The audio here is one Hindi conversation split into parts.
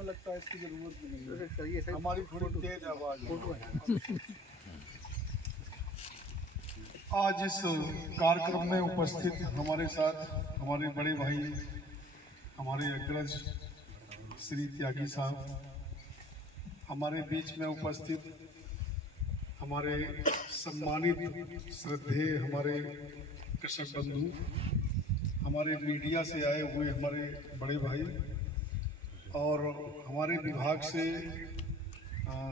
हमें लगता है इसकी जरूरत भी नहीं है, हमारी थोड़ी तेज आवाज है। आज इस कार्यक्रम में उपस्थित हमारे साथ हमारे बड़े भाई, हमारे अग्रज श्री त्यागी साहब, हमारे बीच में उपस्थित हमारे सम्मानित श्रद्धेय हमारे कृषक बंधु, हमारे मीडिया से आए हुए हमारे बड़े भाई और हमारे विभाग से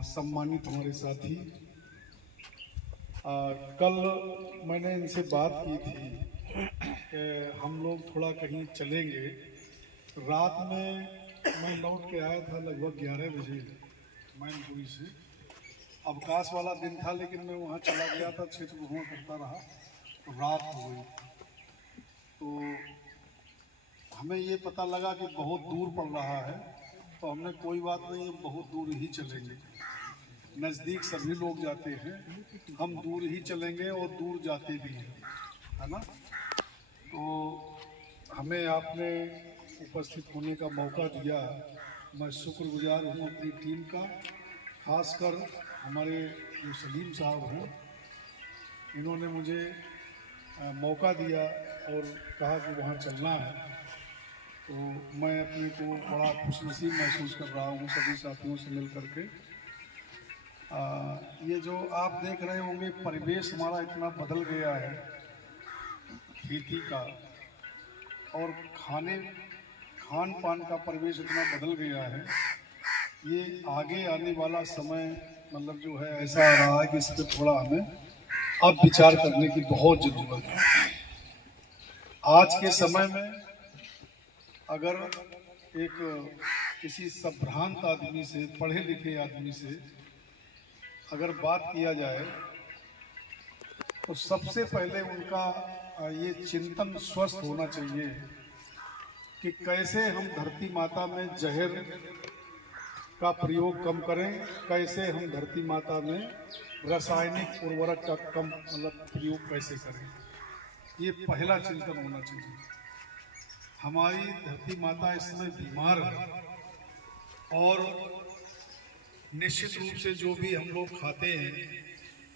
सम्मानित हमारे साथी। कल मैंने इनसे बात की थी कि हम लोग थोड़ा कहीं चलेंगे। रात में मैं लौट के आया था लगभग 11 बजे मैनपुरी से। अवकाश वाला दिन था लेकिन मैं वहाँ चला गया था, क्षेत्र भ्रमण करता रहा तो रात हो गई। तो हमें ये पता लगा कि बहुत दूर पड़ रहा है, तो हमने कोई बात नहीं, बहुत दूर ही चलेंगे। नज़दीक सभी लोग जाते हैं, हम दूर ही चलेंगे और दूर जाते भी हैं, है ना। तो हमें आपने उपस्थित होने का मौका दिया, मैं शुक्रगुजार हूँ अपनी टीम का, खासकर हमारे जो सलीम साहब हैं, इन्होंने मुझे मौका दिया और कहा कि वहाँ चलना है। तो मैं अपने को बड़ा खुशनसीब महसूस कर रहा हूँ सभी साथियों से मिल करके। ये जो आप देख रहे होंगे परिवेश हमारा इतना बदल गया है खेती का, और खान पान का परिवेश इतना बदल गया है। ये आगे आने वाला समय मतलब जो है ऐसा आ रहा है कि इस पर थोड़ा हमें अब विचार करने की बहुत जरूरत है। आज के समय में अगर एक किसी संभ्रांत आदमी से, पढ़े लिखे आदमी से अगर बात किया जाए तो सबसे पहले उनका ये चिंतन स्वस्थ होना चाहिए कि कैसे हम धरती माता में जहर का प्रयोग कम करें, कैसे हम धरती माता में रासायनिक उर्वरक का कम मतलब प्रयोग कैसे करें। ये पहला चिंतन होना चाहिए। हमारी धरती माता इस समय बीमार है और निश्चित रूप से जो भी हम लोग खाते हैं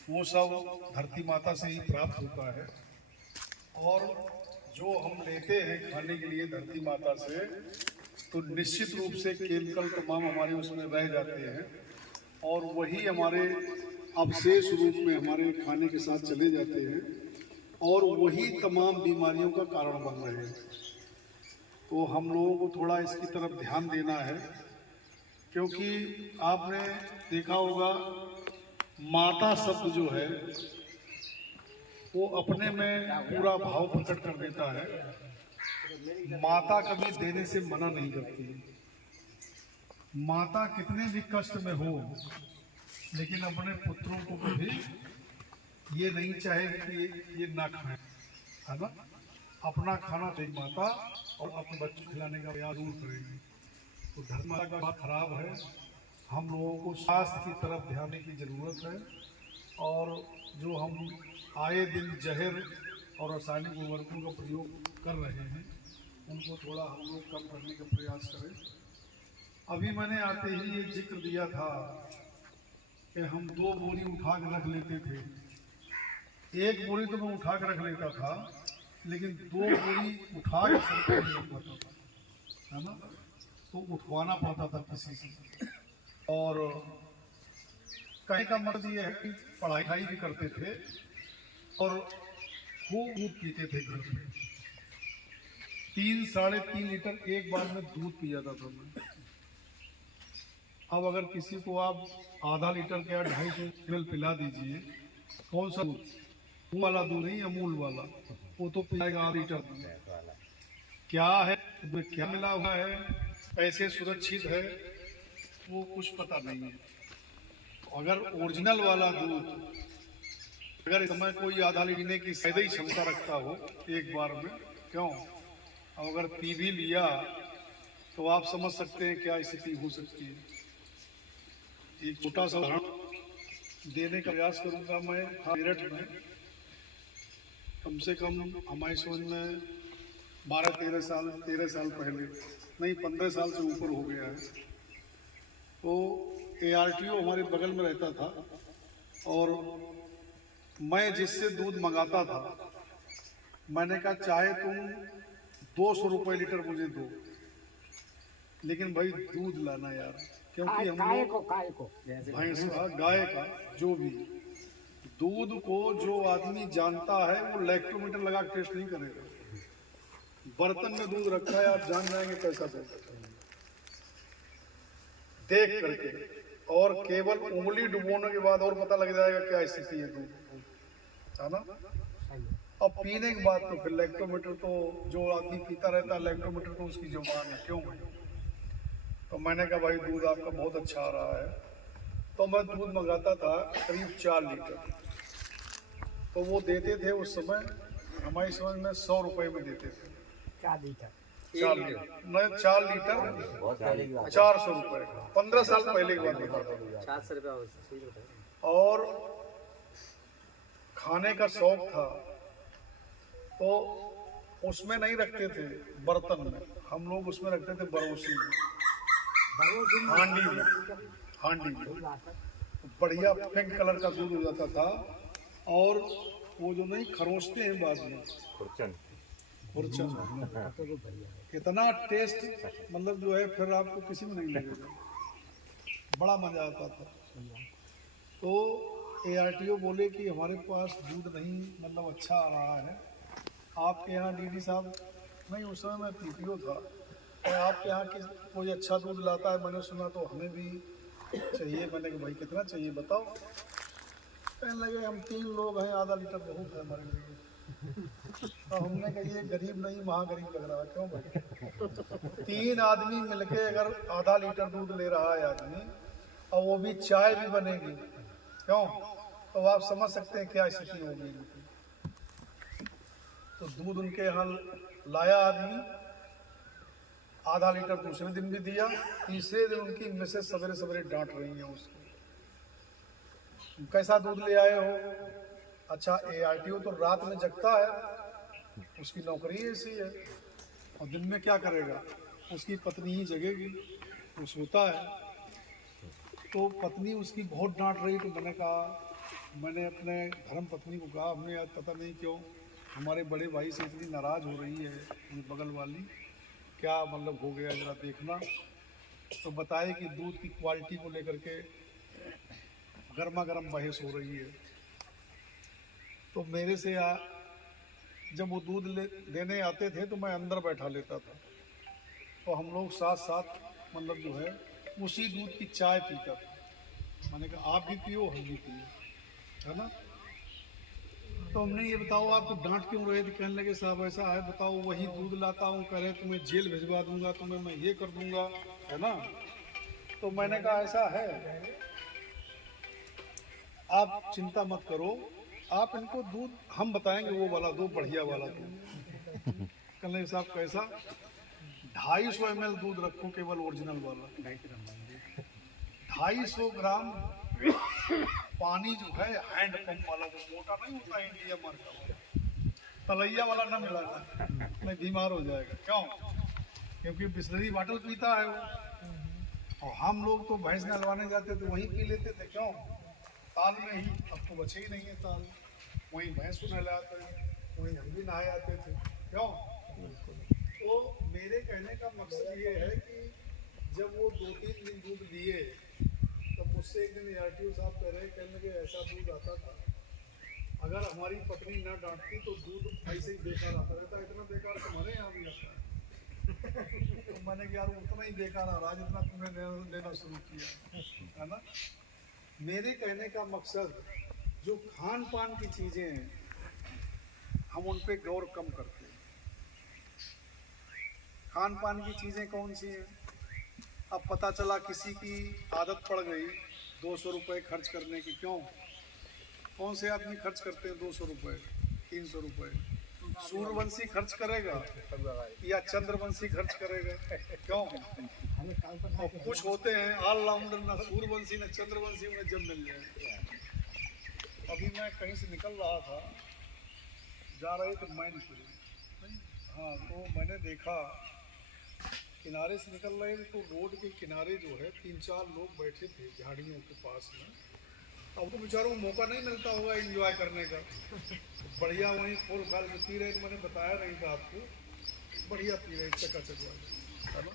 वो सब धरती माता से ही प्राप्त होता है, और जो हम लेते हैं खाने के लिए धरती माता से तो निश्चित रूप से केमिकल तमाम हमारे उसमें रह जाते हैं और वही हमारे अवशेष रूप में हमारे खाने के साथ चले जाते हैं और वही तमाम बीमारियों का कारण बन रहे हैं। तो हम लोगों को थोड़ा इसकी तरफ ध्यान देना है, क्योंकि आपने देखा होगा माता शब्द जो है वो अपने में पूरा भाव प्रकट कर देता है। माता कभी देने से मना नहीं करती। माता कितने भी कष्ट में हो लेकिन अपने पुत्रों को कभी ये नहीं चाहेगी कि ये ना खाएं, है ना। अपना खाना चाहिए माता और अपने बच्चों को खिलाने का प्रयास जरूर करेगी। तो धर्म का बात खराब है, हम लोगों को स्वास्थ्य की तरफ ध्यान देने की जरूरत है, और जो हम आए दिन जहर और रासायनिक उर्वरकों का प्रयोग कर रहे हैं उनको थोड़ा हम लोग कम करने का प्रयास करें। अभी मैंने आते ही ये जिक्र दिया था कि हम 2 बोरी उठा के रख लेते थे। 1 बोरी तो मैं उठा के रख लेता था, लेकिन 2 बोरी उठा के सर नहीं रख पाता था, है ना। तो उठवाना पड़ता था किसी से। और कहीं का मतलब ये है कि पढ़ाई भी करते थे और खूब दूध पीते थे घर में। 3 साढ़े 3 लीटर एक बार में दूध पी जाता था मैं। अब अगर किसी को आप आधा लीटर के 250 ml पिला दीजिए, कौन सा दूध वाला दूध नहीं, अमूल वाला, वो तो पिलाएगा आधा लीटर दूध। क्या है उसमें, क्या मिला हुआ है, कैसे सुरक्षित है, वो कुछ पता नहीं है। अगर ओरिजिनल वाला दूध अगर इस समय कोई आधा लीटर की शायद ही क्षमता रखता हो एक बार में, क्यों, अगर पी भी लिया तो आप समझ सकते हैं क्या स्थिति हो सकती है। एक छोटा सा उदाहरण देने का प्रयास करूंगा मैं। मेरठ में कम से कम हमारे समझ में 12-13 साल पहले, नहीं 15 साल से ऊपर हो गया है, वो ARTO हमारे बगल में रहता था और मैं जिससे दूध मंगाता था, मैंने कहा चाहे तुम 200 रुपये लीटर मुझे दो, लेकिन भाई दूध लाना यार, क्योंकि हम लोग भैंस का, गाय का, जो भी दूध को जो आदमी जानता है वो लैक्टोमीटर लगा के टेस्ट नहीं करेगा। बर्तन में दूध रखा है, आप जान जाएंगे कैसा दूध देख करके, और केवल उंगली डुबोने के बाद और पता लग जाएगा क्या स्थिति है दूध, है ना। अब पीने के बाद तो फिर लैक्टोमीटर, तो जो आदमी पीता रहता है लैक्टोमीटर तो उसकी जुबान है, क्यों भाई। तो मैंने कहा भाई दूध आपका बहुत अच्छा आ रहा है, तो मैं दूध मंगाता था करीब 4 लीटर, तो वो देते थे उस समय, हमारी समझ में 100 रुपए में देते थे 4 लीटर, 4 लीटर 400 रुपए, 15 साल पहले की बात बता रहा हूँ। और खाने का शौक था तो उसमें नहीं रखते थे बर्तन में, हम लोग उसमें रखते थे बरोसी में, हांडी में बढ़िया पिंक कलर का दूध हो जाता था। और वो जो नहीं खरोचते हैं बाद में, खुरचन, कितना टेस्ट, मतलब जो है फिर आपको किसी में नहीं लगेगा, बड़ा मजा आता था। तो ARTO बोले कि हमारे पास दूध नहीं, मतलब अच्छा आ रहा है, आपके यहाँ DD साहब, नहीं उस समय मैं PTO था, और आपके यहाँ की कोई अच्छा दूध लाता है, मैंने सुना, तो हमें भी चाहिए। मैंने कहा भाई कितना चाहिए बताओ। कहने लगे हम 3 लोग हैं, आधा लीटर बहुत है हमारे लिए। तो हमने कहा ये गरीब नहीं महागरीब लग रहा है, क्यों भाई 3 आदमी मिलके अगर आधा लीटर दूध ले रहा है आदमी, और वो भी चाय भी बनेगी, क्यों, तो आप समझ सकते हैं क्या स्थिति होगी। तो दूध उनके यहाँ लाया आदमी, आधा लीटर दूसरे दिन भी दिया, तीसरे दिन उनकी मिसेस सवेरे सवेरे डांट रही है उसको, कैसा दूध ले आए हो। अच्छा ARTO तो रात में जगता है, उसकी नौकरी ऐसी है, और दिन में क्या करेगा, उसकी पत्नी ही जगेगी, वो सोता है। तो पत्नी उसकी बहुत डांट रही, तो मैंने अपने धर्म पत्नी को कहा, हमने आज पता नहीं क्यों हमारे बड़े भाई से इतनी नाराज़ हो रही है ये बगल वाली, क्या मतलब हो गया जरा देखना। तो बताए कि दूध की क्वालिटी को लेकर के गर्मा गर्म बहस हो रही है। तो मेरे से जब वो दूध देने आते थे तो मैं अंदर बैठा लेता था, तो हम लोग साथ साथ मतलब जो है उसी दूध की चाय पीता था। मैंने कहा आप भी पियो हम भी पियो, है ना। तो हमने ये बताओ आपको डांट क्यों रहे थे, कहने लगे साहब ऐसा है, बताओ वही दूध लाता हूँ, कह रहे तुम्हें जेल भिजवा दूंगा, तुम्हें मैं ये कर दूंगा, है ना। तो मैंने कहा ऐसा है, आप चिंता मत करो, आप इनको दूध हम बताएंगे वो वाला दो, बढ़िया वाला दूध। कहने लगे साहब कैसा, 250 ml दूध रखो, केवल ओरिजिनल वाला, 250 ग्राम पानी जो है हैंड पंप वाला, वो मोटा नहीं होता इंडिया मार्का वाला, तलैया वाला ना मिलाना, नहीं बीमार हो जाएगा, क्यों, क्योंकि बिस्लरी वाटर पीता है वो। और हम लोग तो भैंस नहलवाने जाते थे वहीं पी लेते थे, क्यों, ताल में ही, अब तो बचे ही नहीं है ताल, वहीं भैंस को नहलाते हैं, वहीं हम भी नहाए आते थे, क्यों। तो मेरे कहने का मकसद ये है कि जब वो 2-3 दिन दूध लिए, तो मुझसे एक दिन ARTO साहब कह रहे, कहने लगे ऐसा दूध आता था, अगर हमारी पत्नी न डांटती तो दूध ऐसे ही बेकार आता रहता, इतना बेकार तुम्हारे यहाँ भी आता है। तो मैंने कहा यार उतना ही बेकार आ रहा जितना तुमने लेना शुरू किया, है ना। मेरे कहने का मकसद जो खान पान की चीज़ें हैं हम उन पे गौर कम करते हैं। खान पान की चीज़ें कौन सी हैं, अब पता चला किसी की आदत पड़ गई 200 रुपये खर्च करने की, क्यों, कौन से आदमी खर्च करते हैं 200 रुपये 300 रुपये, सूर्यवंशी खर्च करेगा या चंद्रवंशी खर्च करेगा, क्यों। और कुछ होते हैं ऑलराउंडर, ना सूर्यवंशी ना चंद्रवंशी, उन्हें जब मिल जाए। अभी मैं कहीं से निकल रहा था, जा रहे थे मैनपुरी, हाँ, तो मैंने देखा किनारे से निकल रहे थे तो रोड के किनारे जो है 3-4 लोग बैठे थे झाड़ियों के पास में। अब तो बेचारों को मौका नहीं मिलता होगा एंजॉय करने का, बढ़िया वहीं फुल खाल के पी रहे, मैंने बताया नहीं था आपको, बढ़िया पी रहे चकाचक वाले, है ना।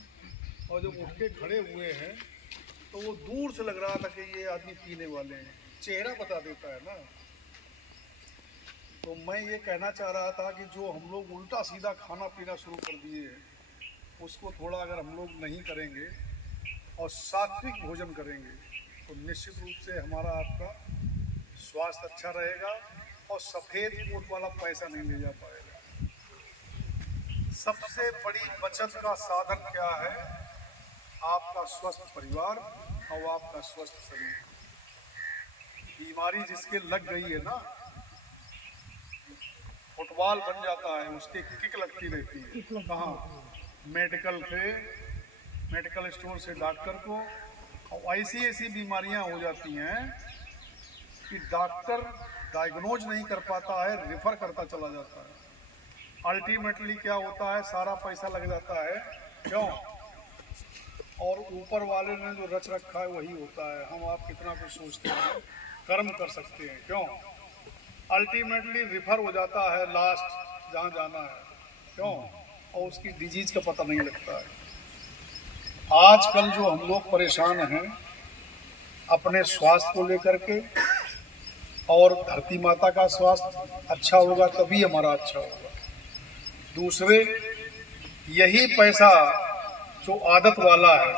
और जब उठ के खड़े हुए हैं तो वो दूर से लग रहा था कि ये आदमी पीने वाले हैं, चेहरा बता देता है ना। तो मैं ये कहना चाह रहा था कि जो हम लोग उल्टा सीधा खाना पीना शुरू कर दिए हैं उसको थोड़ा अगर हम लोग नहीं करेंगे और सात्विक भोजन करेंगे तो निश्चित रूप से हमारा आपका स्वास्थ्य अच्छा रहेगा और सफ़ेद कोट वाला पैसा नहीं ले जा पाएगा। सबसे बड़ी बचत का साधन क्या है? आपका स्वस्थ परिवार और आपका स्वस्थ शरीर। बीमारी जिसके लग गई है ना, फुटबॉल बन जाता है, उसकी किक लगती रहती है। कहाँ? मेडिकल स्टोर से डॉक्टर को। और ऐसी ऐसी बीमारियां हो जाती हैं कि डॉक्टर डायग्नोज नहीं कर पाता है, रेफर करता चला जाता है। अल्टीमेटली क्या होता है? सारा पैसा लग जाता है। क्यों? और ऊपर वाले ने जो रच रखा है वही होता है। हम आप कितना कुछ सोचते हैं, कर्म कर सकते हैं, क्यों? अल्टीमेटली रेफर हो जाता है लास्ट जहाँ जाना है, क्यों? और उसकी डिजीज का पता नहीं लगता है। आजकल जो हम लोग परेशान हैं अपने स्वास्थ्य को लेकर के, और धरती माता का स्वास्थ्य अच्छा होगा तभी हमारा अच्छा होगा। दूसरे, यही पैसा जो आदत वाला है,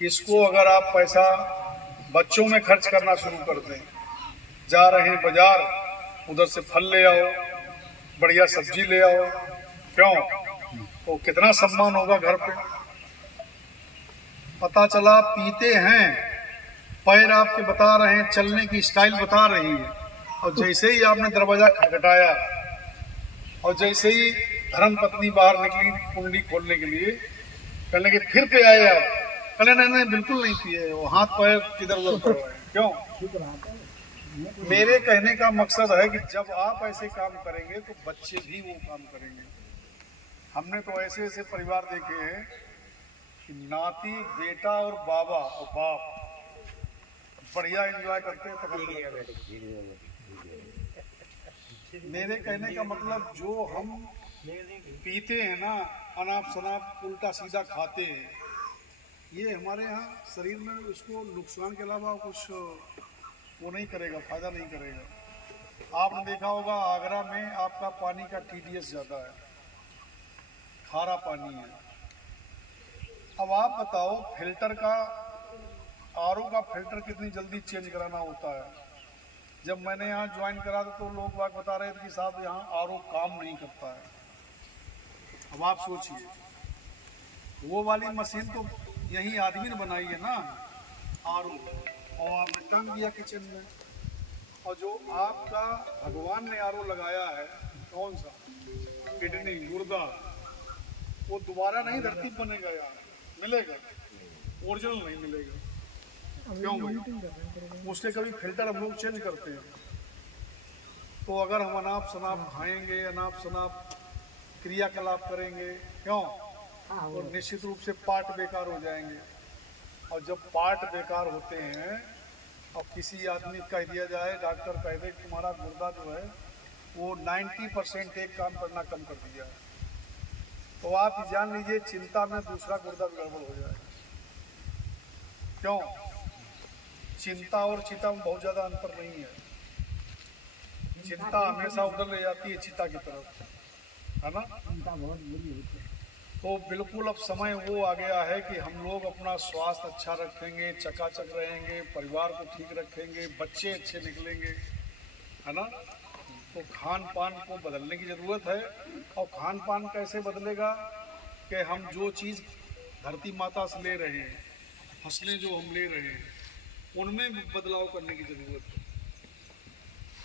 इसको अगर आप पैसा बच्चों में खर्च करना शुरू कर दें, जा रहे हैं बाजार, उधर से फल ले आओ, बढ़िया सब्जी ले आओ, क्यों? तो कितना सम्मान होगा घर पे। पता चला पीते हैं, पैर आपके बता रहे हैं, चलने की स्टाइल बता रही है, और जैसे ही आपने दरवाजा खटखटाया और जैसे ही धर्म पत्नी बाहर निकली कुंडी खोलने के लिए, कहने के फिर पे आए आप, कहने नहीं बिल्कुल नहीं पिए, वो हाथ पैर किधर उधर पड़ रहे हैं, क्यों? मेरे कहने का मकसद है कि जब आप ऐसे काम करेंगे तो बच्चे भी वो काम करेंगे। हमने तो ऐसे ऐसे परिवार देखे हैं कि नाती, बेटा और बाबा और बाप बढ़िया एंजॉय करते हैं। मेरे कहने का मतलब जो हम पीते हैं ना, अनाप शनाप उल्टा सीधा खाते हैं, ये हमारे यहाँ शरीर में उसको नुकसान के अलावा कुछ वो नहीं करेगा, फायदा नहीं करेगा। आपने देखा होगा आगरा में आपका पानी का TDS ज़्यादा है, खारा पानी है। अब आप बताओ फिल्टर का, RO का फिल्टर कितनी जल्दी चेंज कराना होता है। जब मैंने यहाँ ज्वाइन करा तो लोग बात बता रहे थे कि साहब यहाँ RO काम नहीं करता है। अब आप सोचिए, वो वाली मशीन तो यही आदमी ने बनाई है ना, RO, और आपने टांग दिया किचन में। और जो आपका भगवान ने RO लगाया है, कौन सा? किडनी, गुर्दा, वो दोबारा नहीं धरती बनेगा यार, मिलेगा, ओरिजिनल नहीं मिलेगा। क्यों भाई? उसके कभी फिल्टर हम लोग चेंज करते हैं। तो अगर हम अनाप शनाप खाएंगे, अनाप शनाप क्रियाकलाप करेंगे, क्यों? तो निश्चित रूप से पार्ट बेकार हो जाएंगे। और जब पार्ट बेकार होते हैं और किसी आदमी कह दिया जाए, डॉक्टर कह दे तुम्हारा गुर्दा जो है वो 90% एक काम करना कम कर दिया है, तो आप जान लीजिए चिंता में दूसरा गुर्दा गड़बड़ हो जाएगा। क्यों? चिंता और चिता में बहुत ज़्यादा अंतर नहीं है। चिंता हमेशा उधर ले जाती है चिता की तरफ, है ना? चिंता बहुत बुरी होती है। तो बिल्कुल अब समय वो आ गया है कि हम लोग अपना स्वास्थ्य अच्छा रखेंगे, चकाचक रहेंगे, परिवार को ठीक रखेंगे, बच्चे अच्छे निकलेंगे, है ना? तो खान पान को बदलने की ज़रूरत है। और खान पान कैसे बदलेगा कि हम जो चीज़ धरती माता से ले रहे हैं, फसलें जो हम ले रहे हैं, उनमें बदलाव करने की ज़रूरत है।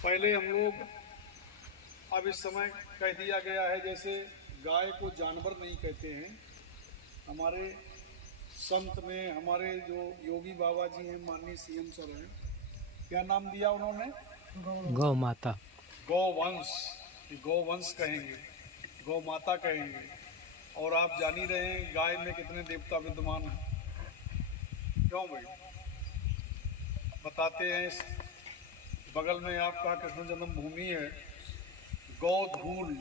पहले हम लोग, अब इस समय कह दिया गया है जैसे गाय को जानवर नहीं कहते हैं। हमारे संत में, हमारे जो योगी बाबा जी हैं, माननीय CM सर हैं, क्या नाम दिया उन्होंने? गौ माता, गौवंश। गौवंश कहेंगे, गौ माता कहेंगे। और आप जान ही रहे हैं गाय में कितने देवता विद्यमान हैं। क्यों भाई? बताते हैं इस बगल में आपका कृष्ण जन्मभूमि है, गौ धूल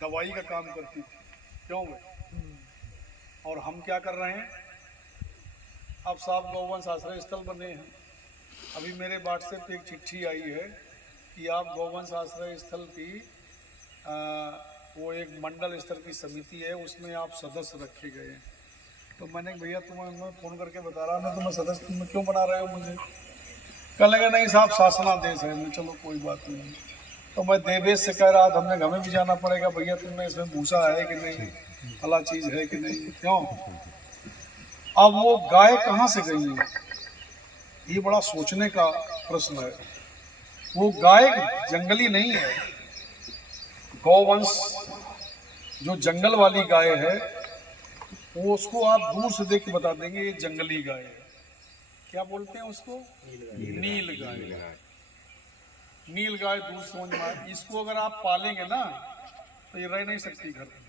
दवाई का काम करती थी। क्यों भाई? और हम क्या कर रहे हैं? अब साहब गौवंश आश्रय स्थल बने हैं। अभी मेरे व्हाट्सएप पे एक चिट्ठी आई है कि आप गौवंश आश्रय स्थल की वो एक मंडल स्तर की समिति है, उसमें आप सदस्य रखे गए हैं। तो मैंने भैया तुम्हें फ़ोन करके बता रहा मैं तुम्हें सदस्य तुम क्यों बना रहे हो मुझे? कहने लगा नहीं साहब शासनादेश है। मैं चलो कोई बात नहीं। तो मैं देवेश से कह रहा था हमने हमें भी जाना पड़ेगा भैया, तुमने इसमें भूसा है कि नहीं, भला चीज़ है कि नहीं। क्यों? अब वो गाय कहाँ से गई है, ये बड़ा सोचने का प्रश्न है। वो गाय जंगली नहीं है। गौवंश जो जंगल वाली गाय है वो उसको आप दूर से देख के बता देंगे ये जंगली गाय है। क्या बोलते हैं उसको? नील गाय। नील गाय दूर समझ में आए। इसको अगर आप पालेंगे ना तो ये रह नहीं सकती घर में।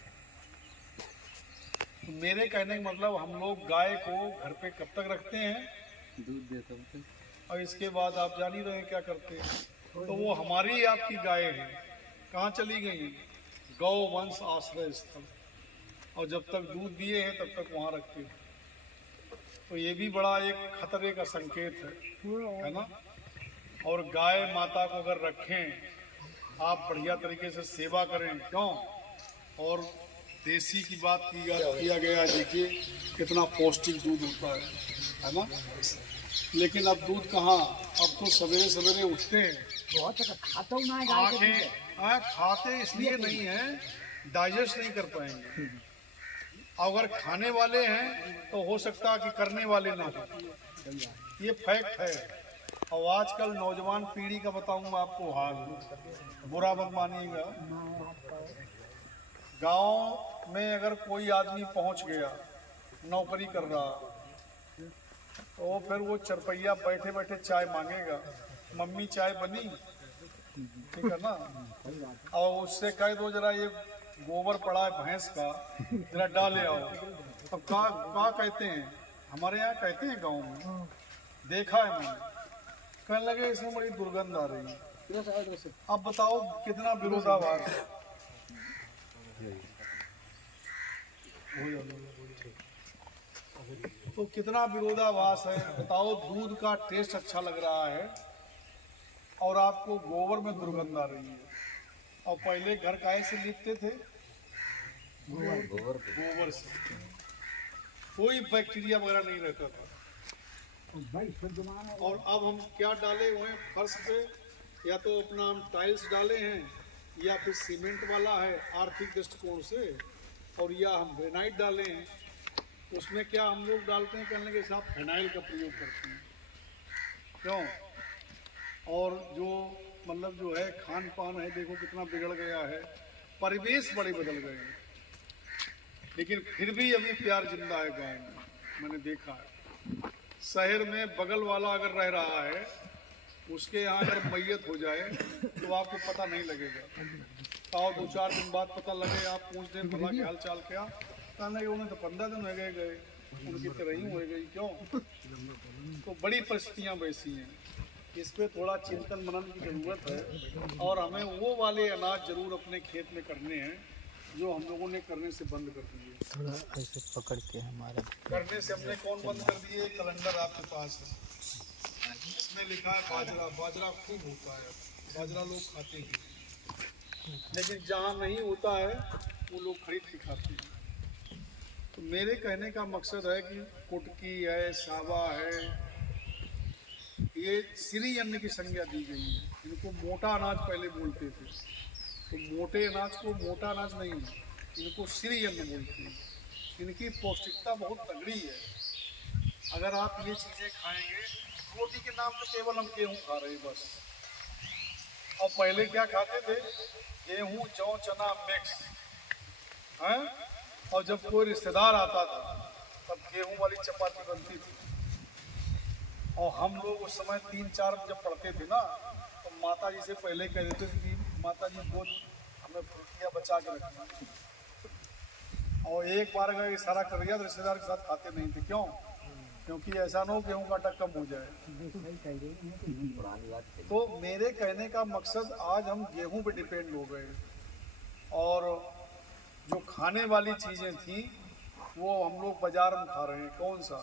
तो मेरे कहने का मतलब हम लोग गाय को घर पे कब तक रखते हैं? दूध देते हैं। और इसके बाद आप जान ही रहे हैं क्या करते हैं। तो वो हमारी आपकी गाय है, कहाँ चली गई? गौवंश आश्रय स्थल। और जब तक दूध दिए हैं तब तक वहाँ रखते हैं। तो ये भी बड़ा एक खतरे का संकेत है ना। और गाय माता को अगर रखें आप बढ़िया तरीके से सेवा करें। क्यों? और देसी की बात किया गया, देखिए कितना पौष्टिक दूध होता है ना। लेकिन अब दूध कहाँ, अब तो सवेरे सवेरे उठते हैं, खाते इसलिए नहीं है डाइजेस्ट नहीं कर पाएंगे। अगर खाने वाले हैं तो हो सकता है कि करने वाले ना हो, ये फैक्ट है। और आजकल नौजवान पीढ़ी का बताऊंगा आपको हाल, बुरा मत मानिएगा। गांव में अगर कोई आदमी पहुंच गया, नौकरी कर रहा, तो फिर वो चरपैया बैठे बैठे चाय मांगेगा, मम्मी चाय बनी, ठीक है ना। और उससे कह दो जरा ये गोबर पड़ा है भैंस का, जरा डाले आओ। अब कहाँ कहते हैं, हमारे यहाँ कहते हैं गांव में, देखा है मैंने। कहने लगे इसमें बड़ी दुर्गंध आ रही है। अब बताओ कितना विरोधाभास है। तो कितना विरोधाभास है बताओ। दूध का टेस्ट अच्छा लग रहा है और आपको गोबर में दुर्गंध आ रही है। और पहले घर काहे से लीपते थे? गोबर से। कोई बैक्टीरिया वगैरह नहीं रहता था। और अब हम क्या डाले हुए हैं फर्श पे, या तो अपना हम टाइल्स डाले हैं या फिर सीमेंट वाला है आर्थिक दृष्टिकोण से, और या हम ग्रेनाइट डाले हैं। उसमें क्या हम लोग डालते हैं, कहने के साथ फिनाइल का प्रयोग करते हैं। क्यों? और जो मतलब जो है खान पान है, देखो कितना बिगड़ गया है, परिवेश बड़े बदल गए हैं। लेकिन फिर भी अभी प्यार जिंदा है गाँव में, मैंने देखा है। शहर में बगल वाला अगर रह रहा है, उसके यहाँ अगर मैयत हो जाए तो आपको पता नहीं लगेगा। और 2-4 दिन बाद पता लगे, आप पूछ दें भला क्या हाल चाल क्या, कहने उन्हें तो 15 दिन हो गए, उनकी तरह ही हो गई। क्यों? तो बड़ी परिस्थितियाँ वैसी हैं। इस पर थोड़ा चिंतन मनन की ज़रूरत है। और हमें वो वाले अनाज जरूर अपने खेत में करने हैं जो हम लोगों ने करने से बंद कर दिए। थोड़ा ऐसे पकड़ के हमारा करने से हमने कौन बंद कर दिए? कैलेंडर आपके पास है, इसमें लिखा है बाजरा। बाजरा खूब होता है, बाजरा लोग खाते हैं। लेकिन जहाँ नहीं होता है वो लोग खरीद के खाते हैं। तो मेरे कहने का मकसद है कि कुटकी है, सावा है, ये श्री अन्न की संज्ञा दी गई है। इनको मोटा अनाज पहले बोलते थे, तो मोटे अनाज को मोटा अनाज नहीं, इनको श्री अन्न बोलते हैं। इनकी पौष्टिकता बहुत तगड़ी है। अगर आप ये चीज़ें खाएंगे, रोटी के नाम पे केवल हम गेहूँ खा रहे हैं बस। और पहले क्या खाते थे? गेहूँ, जौ, चना मिक्स हैं। और जब कोई रिश्तेदार आता था तब गेहूँ वाली चपाती बनती थी। और हम लोग उस समय 3-4 जब पढ़ते थे ना, तो माता जी से पहले कह देते थे कि माता जी वो हमें फ्रूटियाँ बचा के रखना। और एक बार अगर इशारा कर दिया तो रिश्तेदार के साथ खाते नहीं थे। क्यों? क्योंकि ऐसा ना हो गेहूं का आटा कम हो जाए। तो मेरे कहने का मकसद, आज हम गेहूं पे डिपेंड हो गए और जो खाने वाली चीज़ें थी वो हम लोग बाजार में खा रहे हैं। कौन सा?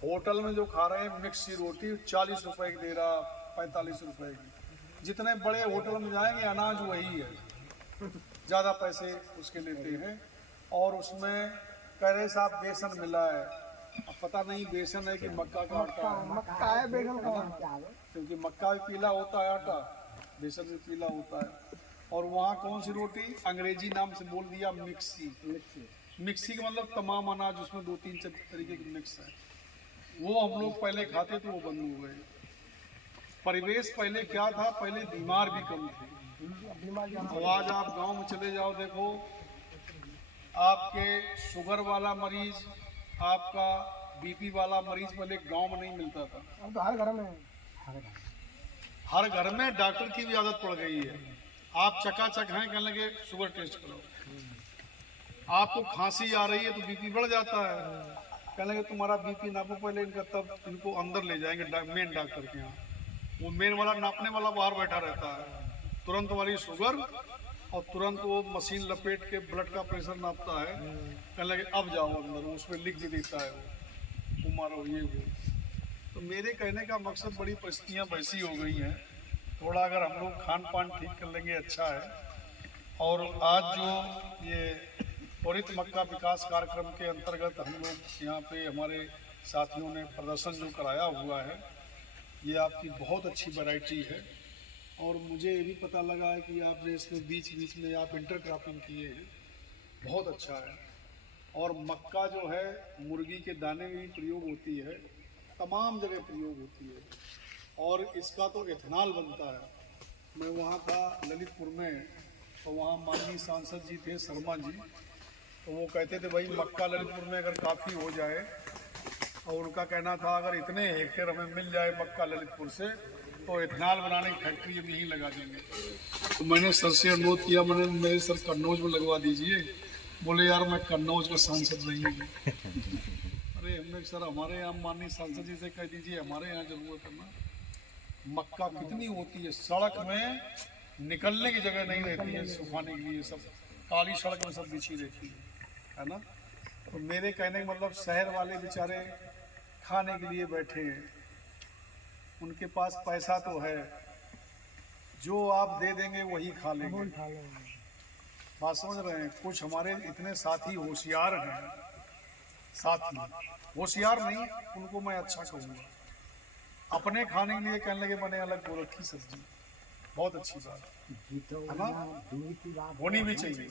होटल में जो खा रहे हैं मिक्स सी रोटी 40 रुपए की दे रहा, 45 रुपए की। जितने बड़े होटल में जाएंगे अनाज वही है, ज़्यादा पैसे उसके लेते हैं। और उसमें कह रहे साहब बेसन मिला है, अब पता नहीं बेसन है कि मक्का का आटा है। मक्का है बेसन का, क्योंकि मक्का भी पीला होता है आटा, बेसन भी पीला होता है। और वहाँ कौन सी रोटी? अंग्रेजी नाम से बोल दिया मिक्सी। मिक्सी का मतलब तमाम अनाज उसमें 2-3 तरीके की मिक्स है। वो हम लोग पहले खाते तो वो बंद हो गए। परिवेश पहले क्या था? पहले बीमार भी कम थे। तो आज आप गांव में चले जाओ, देखो आपके शुगर वाला मरीज, आपका बीपी वाला मरीज पहले गांव में नहीं मिलता था। अब तो हर घर में, हर घर में डॉक्टर की भी आदत पड़ गई है। आप चकाचक हैं, कहने लगे शुगर टेस्ट करो। आपको खांसी आ रही है तो बीपी बढ़ जाता है, कहने लगे तुम्हारा बीपी नापो पहले इनका, तब इनको अंदर ले जाएंगे मेन डॉक्टर के यहाँ। वो मेन वाला नापने वाला बाहर बैठा रहता है, तुरंत वाली शुगर और तुरंत वो मशीन लपेट के ब्लड का प्रेशर नापता है। कहने लगे अब जाओ अंदर, उसमें लिख भी देता है वो मारो ये वो। तो मेरे कहने का मकसद, बड़ी परिस्थितियाँ वैसी हो गई हैं, थोड़ा अगर हम लोग खान पान ठीक कर लेंगे अच्छा है। और आज जो ये त्वरित मक्का विकास कार्यक्रम के अंतर्गत हम लोग यहाँ पे हमारे साथियों ने प्रदर्शन जो कराया हुआ है, ये आपकी बहुत अच्छी वैरायटी है। और मुझे ये भी पता लगा है कि आपने इसमें बीच बीच में आप इंटरक्रॉपिंग किए हैं, बहुत अच्छा है। और मक्का जो है मुर्गी के दाने में भी प्रयोग होती है, तमाम जगह प्रयोग होती है। और इसका तो एथेनॉल बनता है। मैं वहाँ था ललितपुर में, तो वहाँ माननीय सांसद जी थे शर्मा जी, तो वो कहते थे भाई मक्का ललितपुर में अगर काफ़ी हो जाए, और उनका कहना था अगर इतने हेक्टेयर हमें मिल जाए मक्का ललितपुर से तो एथेनॉल बनाने की फैक्ट्री हम यहीं लगा देंगे। तो मैंने सर से अनुरोध किया, मैंने मेरे सर कन्नौज में लगवा दीजिए। बोले यार मैं कन्नौज का सांसद नहीं हूँ। अरे हमने सर हमारे यहाँ माननीय सांसद जी से कह दीजिए हमारे यहाँ जरूरत है ना। मक्का कितनी होती है, सड़क में निकलने की जगह नहीं रहती है सुखाने के लिए, सब काली सड़क में सब बिछी रहती है ना। तो मेरे कहने का मतलब शहर वाले बेचारे खाने के लिए बैठे हैं, उनके पास पैसा तो है, जो आप दे देंगे वही खा लेंगे। बात समझ रहे हैं? कुछ हमारे इतने साथी होशियार हैं, साथी होशियार नहीं, उनको मैं अच्छा कहूँगा। अपने खाने के लिए कहने लगे मैंने अलग गोरख की सब्जी, बहुत अच्छी बात है ना, होनी भी चाहिए।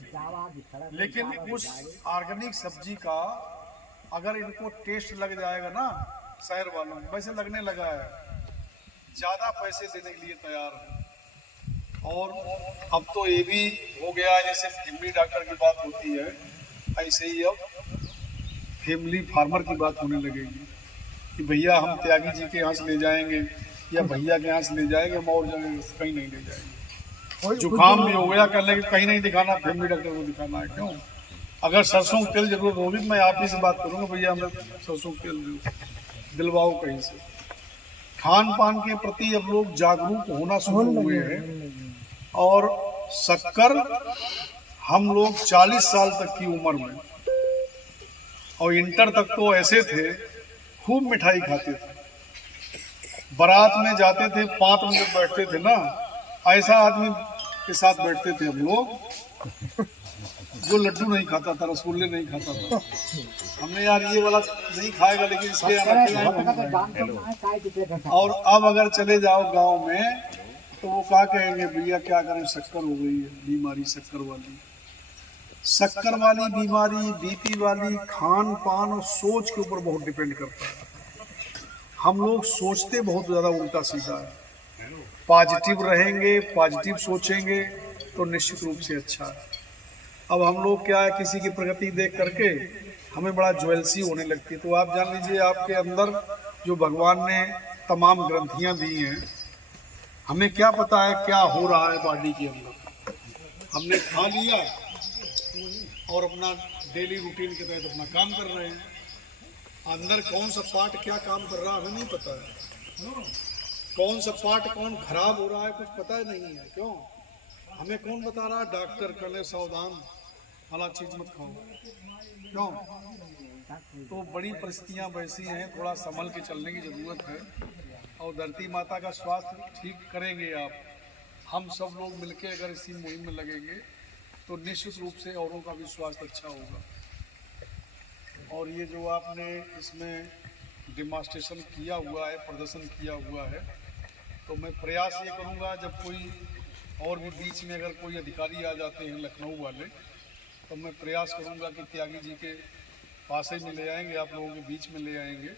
लेकिन उस ऑर्गेनिक सब्जी का अगर इनको टेस्ट लग जाएगा ना शहर वालों को, वैसे लगने लगा है, ज़्यादा पैसे देने के लिए तैयार है। और अब तो ये भी हो गया है, जैसे फैमिली डॉक्टर की बात होती है, ऐसे ही अब फैमिली फार्मर की बात होने लगेगी कि भैया हम त्यागी जी के यहाँ से ले जाएंगे या भैया के यहाँ से ले जाएंगे, हम और जगह कहीं नहीं ले जाएंगे। जुकाम भी हो गया, कहने लगे कहीं नहीं दिखाना, फैमिली डॉक्टर को दिखाना है। क्यों? अगर सरसों का तेल जरूरत होगी मैं आप ही से बात करूँगा, भैया हमें सरसों का तेल दिलवाओ कहीं से। खान पान के प्रति अब लोग जागरूक होना शुरू हुए हैं। और शक्कर हम लोग 40 साल तक की उम्र में और इंटर तक तो ऐसे थे, खूब मिठाई खाते थे, बारात में जाते थे, 5 मिनट बैठते थे ना, ऐसा आदमी के साथ बैठते थे हम लोग जो लड्डू नहीं खाता था, रसगुल्ले नहीं खाता था। हमने यार ये वाला नहीं खाएगा, लेकिन इसके और अब अगर चले जाओ गांव में तो वो क्या कहेंगे, भैया क्या करें, शक्कर हो गई है, बीमारी शक्कर वाली बीमारी, बीपी वाली। खान पान और सोच के ऊपर बहुत डिपेंड करता है। हम लोग सोचते बहुत ज़्यादा उल्टा सीधा है। पॉजिटिव रहेंगे, पॉजिटिव सोचेंगे तो निश्चित रूप से अच्छा है। अब हम लोग क्या है, किसी की प्रगति देख करके हमें बड़ा ज्वेलसी होने लगती है। तो आप जान लीजिए आपके अंदर जो भगवान ने तमाम ग्रंथियां दी हैं, हमें क्या पता है क्या हो रहा है बॉडी के अंदर। हमने खा लिया और अपना डेली रूटीन के तहत अपना काम कर रहे हैं। अंदर कौन सा पार्ट क्या काम कर रहा है हमें नहीं पता है, कौन सा पार्ट कौन खराब हो रहा है कुछ पता ही नहीं है। क्यों हमें कौन बता रहा है? डॉक्टर कहने सावधान, वाला चीज़ मत खाओ। क्यों? तो बड़ी परिस्थितियाँ वैसी हैं, थोड़ा संभल के चलने की ज़रूरत है। और धरती माता का स्वास्थ्य ठीक करेंगे आप, हम सब लोग मिलके अगर इसी मुहिम में लगेंगे तो निश्चित रूप से औरों का भी स्वास्थ्य अच्छा होगा। और ये जो आपने इसमें डिमॉन्स्ट्रेशन किया हुआ है, प्रदर्शन किया हुआ है, तो मैं प्रयास ये करूँगा जब कोई और भी बीच में अगर कोई अधिकारी आ जाते हैं लखनऊ वाले, तो मैं प्रयास करूँगा कि त्यागी जी के पास ही में ले आएंगे, आप लोगों के बीच में ले आएंगे।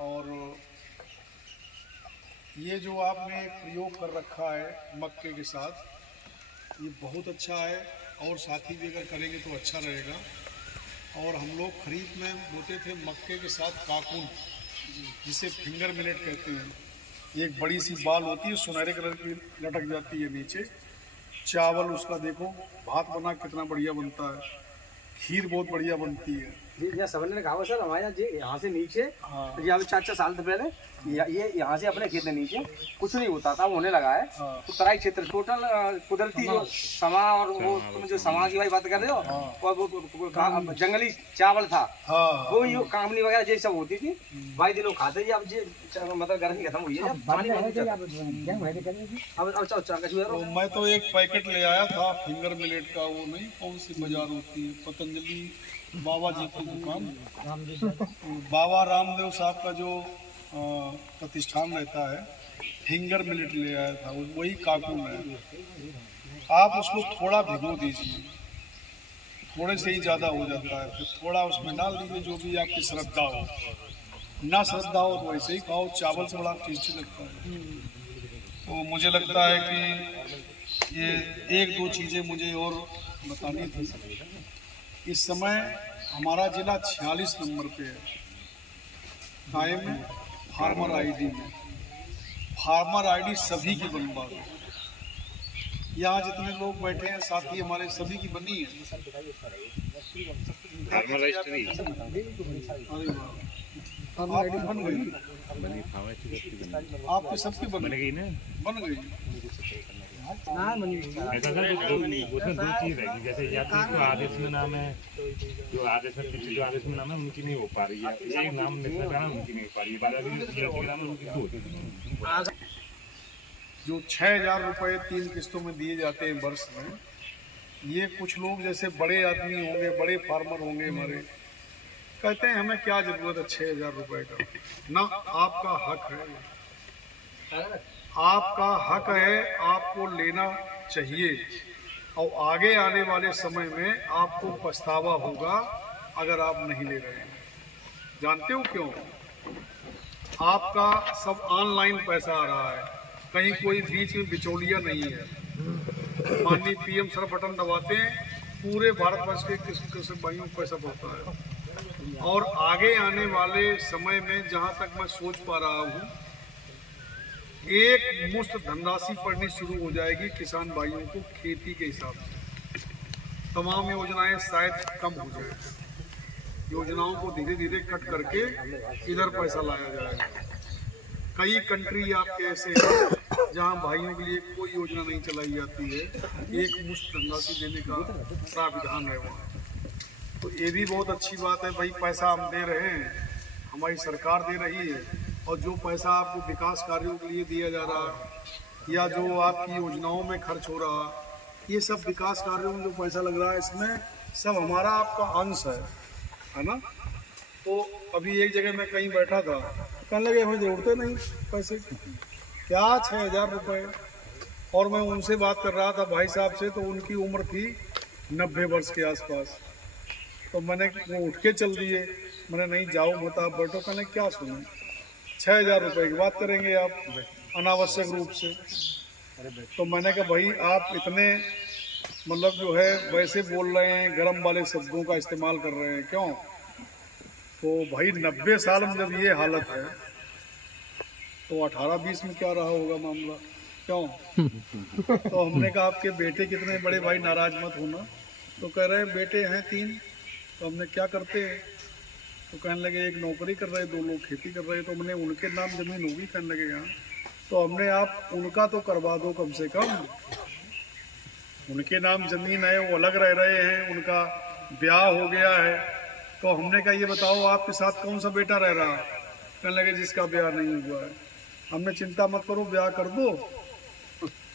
और ये जो आपने प्रयोग कर रखा है मक्के के साथ, ये बहुत अच्छा है और साथी भी अगर करेंगे तो अच्छा रहेगा। और हम लोग खरीफ में बोते थे मक्के के साथ काकुन, जिसे फिंगर मिलेट कहते हैं। एक बड़ी सी बाल होती है, सुनहरे कलर की लटक जाती है नीचे। चावल उसका देखो भात बना कितना बढ़िया बनता है, खीर बहुत बढ़िया बनती है। जी यहाँ सबने ने कहा सर हमारे यहाँ जी यहाँ से नीचे यहाँ 4-4 साल से पहले ये यहाँ से अपने खेत में नीचे कुछ नहीं होता था, वो होने लगा है। तो तराई क्षेत्र टोटल कुदरती जो समा और वो तुम जो समा की भाई बात कर रहे हो, और वो जंगली चावल था, वो ये कामनी वगैरह ये सब होती थी भाई, दिनों खाते जी। अब जी मतलब गर्मी खत्म हुई है, तो मैं तो एक पैकेट ले आया था फिंगर मिलेट का, वो नहीं कौन सी बाजार होती है, पतंजलि बाबा जी की दुकान, बाबा रामदेव साहब का जो प्रतिष्ठान रहता है, फिंगर मिलेट ले आया था, वही काकुन है। आप उसको थोड़ा भिगो दीजिए, थोड़े से ही ज़्यादा हो जाता है, फिर थोड़ा उसमें डाल दीजिए जो भी आपकी श्रद्धा हो। ना श्रद्धा हो तो वैसे ही खाओ, चावल से बड़ा टेस्टी लगता है। तो मुझे लगता है कि ये 1-2 चीज़ें मुझे और बतानी थी। इस समय हमारा जिला 46 नंबर पे है कायम है फार्मर आईडी में। फार्मर आईडी सभी की बनवा दो। यहाँ जितने लोग बैठे हैं साथी हमारे सभी की बनी है। आपकी बन गई, आपकी सबकी बन गई ना, बन गई। ऐसा था उसमें 2 चीज रहेगी, जैसे यात्री का आदेश में नाम है, जो आदेश में पिछले जो आदेश में नाम है उनकी नहीं हो पा रही है, एक नाम निकल रहा है उनकी नहीं हो पा रही है, जो 6,000 रुपये 3 किस्तों में दिए जाते हैं वर्ष में, ये कुछ लोग जैसे बड़े आदमी होंगे, बड़े फार्मर होंगे हमारे, कहते हैं हमें क्या जरूरत है 6,000 रुपये का। ना, आपका हक है, आपका हक है, आपको लेना चाहिए। और आगे आने वाले समय में आपको पछतावा होगा अगर आप नहीं ले रहे हैं। जानते हो क्यों? आपका सब ऑनलाइन पैसा आ रहा है, कहीं कोई बीच में बिचौलिया नहीं है। माननीय पीएम सर बटन दबाते हैं, पूरे भारतवर्ष के किसी भाइयों को पैसा पहुंचता है। और आगे आने वाले समय में जहां तक मैं सोच पा रहा हूं, एक मुश्त धनराशि पड़नी शुरू हो जाएगी किसान भाइयों को खेती के हिसाब से। तमाम योजनाएं शायद कम हो जाए, योजनाओं को धीरे धीरे कट करके इधर पैसा लाया जाएगा। कई कंट्री आपके ऐसे हैं जहां भाइयों के लिए कोई योजना नहीं चलाई जाती है, एक मुश्त धनराशि देने का प्राविधान है वहाँ। तो ये भी बहुत अच्छी बात है भाई, पैसा हम दे रहे हैं, हमारी सरकार दे रही है, और जो पैसा आपको विकास कार्यों के लिए दिया जा रहा है या जो आपकी योजनाओं में खर्च हो रहा, ये सब विकास कार्यों में जो पैसा लग रहा है, इसमें सब हमारा आपका अंश है ना। तो अभी एक जगह मैं कहीं बैठा था, कहने लगे हमें जोड़ते नहीं पैसे, क्या 6,000 रुपये। और मैं उनसे बात कर रहा था भाई साहब से, तो उनकी उम्र थी 90 वर्ष के आसपास। तो मैंने वो उठ के चल दिए, मैंने नहीं जाओ मत, आप बैठो। कहने क्या सुने, 6,000 रुपये की बात करेंगे आप अनावश्यक रूप से। तो मैंने कहा भाई आप इतने मतलब जो है वैसे बोल रहे हैं, गरम वाले शब्दों का इस्तेमाल कर रहे हैं, क्यों? तो भाई 90 साल में जब ये हालत है, तो 18-20 में क्या रहा होगा मामला, क्यों? तो हमने कहा आपके बेटे कितने बड़े भाई, नाराज मत होना, तो कह रहे हैं बेटे हैं 3, तो हमने क्या करते हैं, तो कहने लगे एक नौकरी कर रहे, 2 लोग खेती कर रहे, तो हमने उनके नाम ज़मीन होगी, कहने लगे यहाँ, तो हमने आप उनका तो करवा दो कम से कम, उनके नाम ज़मीन है, वो अलग रह रहे हैं, उनका ब्याह हो गया है, तो हमने कहा ये बताओ आपके साथ कौन सा बेटा रह रहा है, कहने लगे जिसका ब्याह नहीं हुआ है। हमने चिंता मत करो, ब्याह कर दो,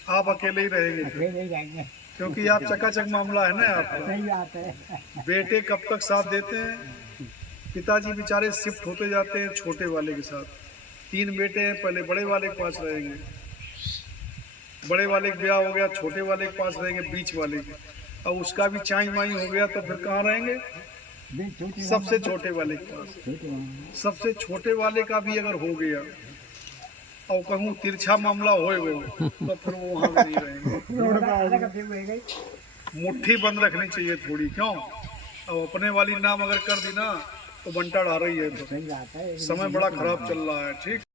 आप अकेले ही रहेंगे, क्योंकि आप चकाचक मामला है ना आपका। बेटे कब तक साथ देते हैं, पिताजी बेचारे शिफ्ट होते जाते हैं छोटे वाले के साथ, 3 बेटे हैं, पहले बड़े वाले के पास रहेंगे, बड़े वाले का ब्याह हो गया, छोटे वाले के पास रहेंगे, बीच वाले के, अब उसका भी चाई माई हो गया तो फिर कहाँ रहेंगे, सबसे छोटे वाले के पास। सबसे छोटे वाले का भी अगर हो गया और कहूँ तिरछा मामला होएगा तो फिर वो वहाँ भी नहीं रहेंगे। मुट्ठी बंद रखनी चाहिए थोड़ी, क्यों, अब अपने वाली नाम अगर कर दी ना तो बंटा डा रही है, तो समय बड़ा खराब चल रहा है। ठीक।